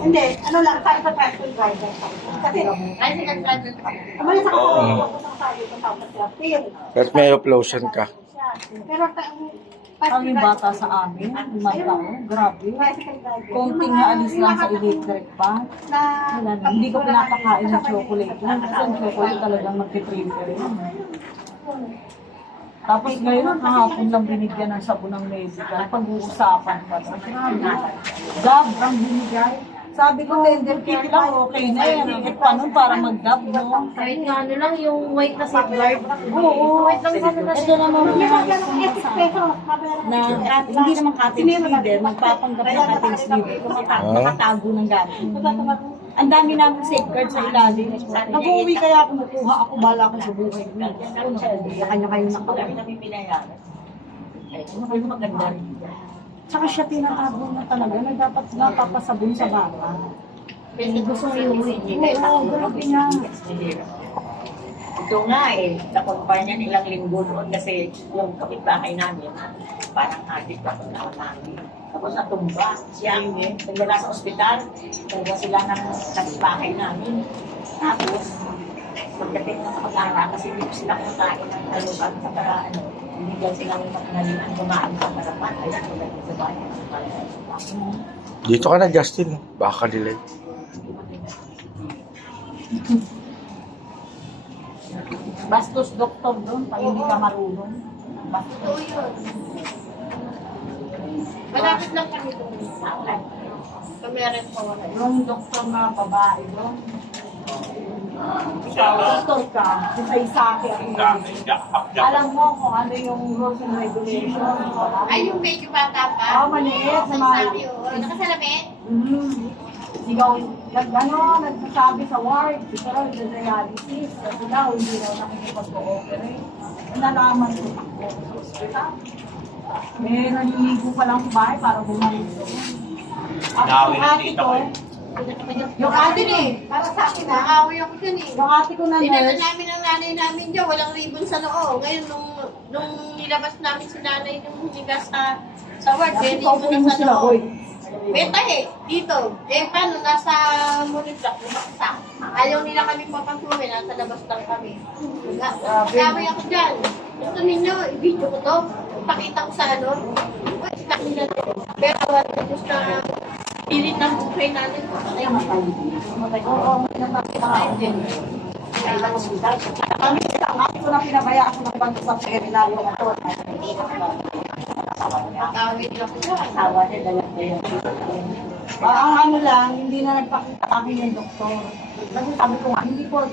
Hindi, ano lang, sa tricycle driver. Kasi, tricycle driver pa. Umalis ako sa sabi ko sa kapatid. Pero may lotion ka. Pero, Kami bata sa amin, 5 taon, grabe. Konting naalis lang sa electric pa. Wala na. Hindi ko pinapakain ng chocolate lang. Kasi ang chocolate talagang magpiprepare yun. Tapos ngayon, kahapon lang binigyan ng sabon ng medical. Pag-uusapan pa. Gab ang binigay. Sabi ko, tender kit lang, okay na yan. Higit pa nun para mag-gab, no? Kahit nga ano lang, yung white na safeguard. Oo. White lang sana na Ito naman na hindi naman cottage leader, magpapanggap ng cottage leader kasi nakatago ng gamit. Ang dami namin safeguard sa ilalim. Nag-uwi kaya ako, nakuha ako, bala ko sa buhay ko. Kanya-kanya na ako. Ay, maganda rin. Tsaka siya tinatago na talaga na dapat napapasabon sa bata. Kasi gusto mo iuwi niya. Oo, grabe nga. Ito nga na-compare niya ilang linggo noon kasi yung kapitbahay namin, parang adik ako na namin. Tapos natumba siya, nagdala sa ospital, tumba sila ng kapitbahay namin. Tapos, pagdating ng kapag-aara, kasi hindi ko sila kumakain ng alubat sa paraan. Hindi lang sila yung nalingan kumain sa harapan, ay sa pagdating sa bahay. Dito ka na, Justin. Baka nila. Bastos doktor doon, pag hindi ka marunong. Ito yun. Malapit lang kami doon. Kamirin pa wala. Yung doktor na babae doon. Ikaw, doktor ka, isa-isa akin. Alam mo kung ano yung rules and regulations. Ay, yung medyo bata pa? Oo, maliit. Nagsasabi, oo. Nakasalamin? Sigaw, nagsasabi sa ward, pero dialysis, kasi daw hindi daw nakikipag-cooperate. Nalaman ko ako sa hospital. Naliligo pa lang sa bahay para bumalik doon. Ako yung ate ko, yung ate ko, para sa akin na, Nakaway ako dyan eh. yung ate ko na Dinala nurse, namin ang nanay namin dyan, walang ribbon sa noo. Ngayon, nung nilabas namin si nanay nung humiga sa ward, may ribbon na sa noo. Beta dito. Paano, nasa monitor, bumaksak. Ayaw nila kami papasukin, nasa labas lang kami. Nakaway ako dyan. Gusto ninyo, i-video ko to. Pakita ko sa ano. Uy, sikat nila. Pero wala tapos na pilit ng buhay natin. Ay, matay. oo, pinapakita din. Kami, ang ate ko na pinabaya ako ng bangko sa seminaryo ko. Nakaway ako dyan. Asawa niya, dalang-dalang. Ang ano lang, hindi na nagpakita akin yung doktor. Kasi sabi ko nga, hindi po